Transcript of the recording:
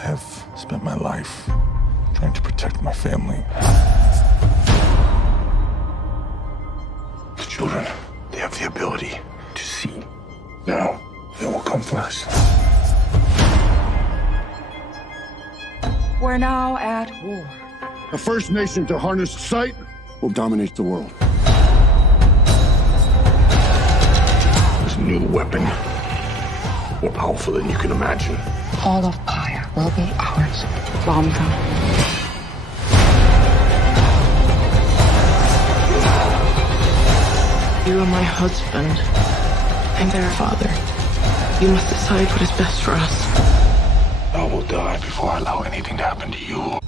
I have spent my life trying to protect my family. The children, they have the ability to see. Now, they will come for us. We're now at war. The first nation to harness sight will dominate the world. This new weapon, more powerful than you can imagine. All of fire will be ours. Bomb them. You are my husband. I'm their father. You must decide what is best for us. I will die before I allow anything to happen to you.